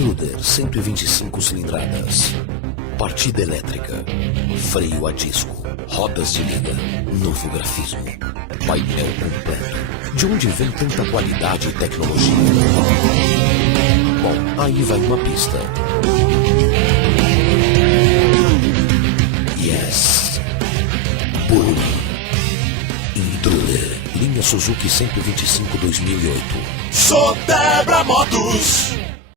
Intruder 125 cilindradas. Partida elétrica. Freio a disco. Rodas de liga. Novo grafismo. Painel completo. De onde vem tanta qualidade e tecnologia? Bom, aí vai uma pista. Yes. Bully. Intruder. Linha Suzuki 125 2008. Sou Debra Motos.